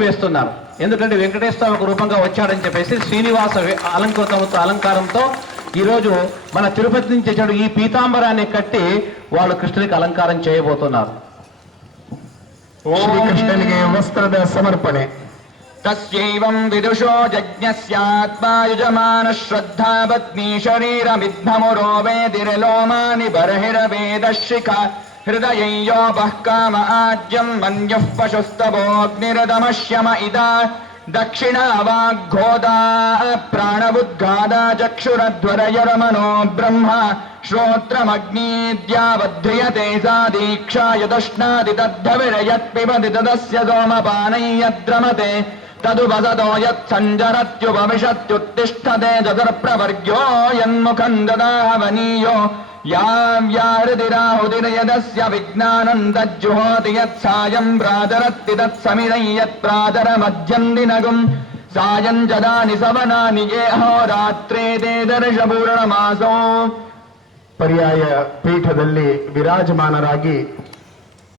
వేషం వేస్తున్నారు. ఎందుకంటే వెంకటేశ్వర ఒక రూపంగా వచ్చాడని చెప్పేసి శ్రీనివాస అలంకారంతో ఈరోజు మన తిరుపతి నుంచి వచ్చాడు ఈ పీతాంబరాన్ని కట్టి వాళ్ళు కృష్ణునికి అలంకారం చేయబోతున్నారు. శ్రీకృష్ణునికి వస్త్ರದ సమర్పణೆ. తస్యైవం విదుషో యజ్ఞస్యాత్మా యజమాన శ్రద్ధా పత్ని శరీరమిద్ధమురో వేదిరలోమాని బర్హిరవేదశిఖ హృదయయోపః కామ ఆజ్యం మన్యుః పశుస్తవోగ్నిరదమశ్యమ ఇదా దక్షిణా వాగ్గోదా ప్రాణబుద్గాదా చక్షురధ్వరయరమనో బ్రహ్మ శ్రోత్రమగ్నీద్యావధ్రియతే సా దీక్షా యదష్ణాది తద్ధవిరయత్పిబతి తదస్య సోమపానయ్యద్రమతే తదుపసదో యత్సంజరత్యుపవిశత్యుత్తిష్ఠతే చతుర్ప్రవర్గ్యో యన్ముఖం దదాహవనీయో యావ్యాహృతిరాహుతిర్యదస్య విజ్ఞానం తజ్జుహోతి యత్సాయం ప్రాతరత్తి తత్సమిదం యత్ప్రాతరమధ్యం దినగుం సాయం జదాని సవనాని ఏ అహోరాత్రే తే ದರ್ಶಪೂರ್ಣಮಾಸೋ. ಪರ್ಯಾಯ ಪೀಠದಲ್ಲಿ ವಿರಾಜಮಾನರಾಗಿ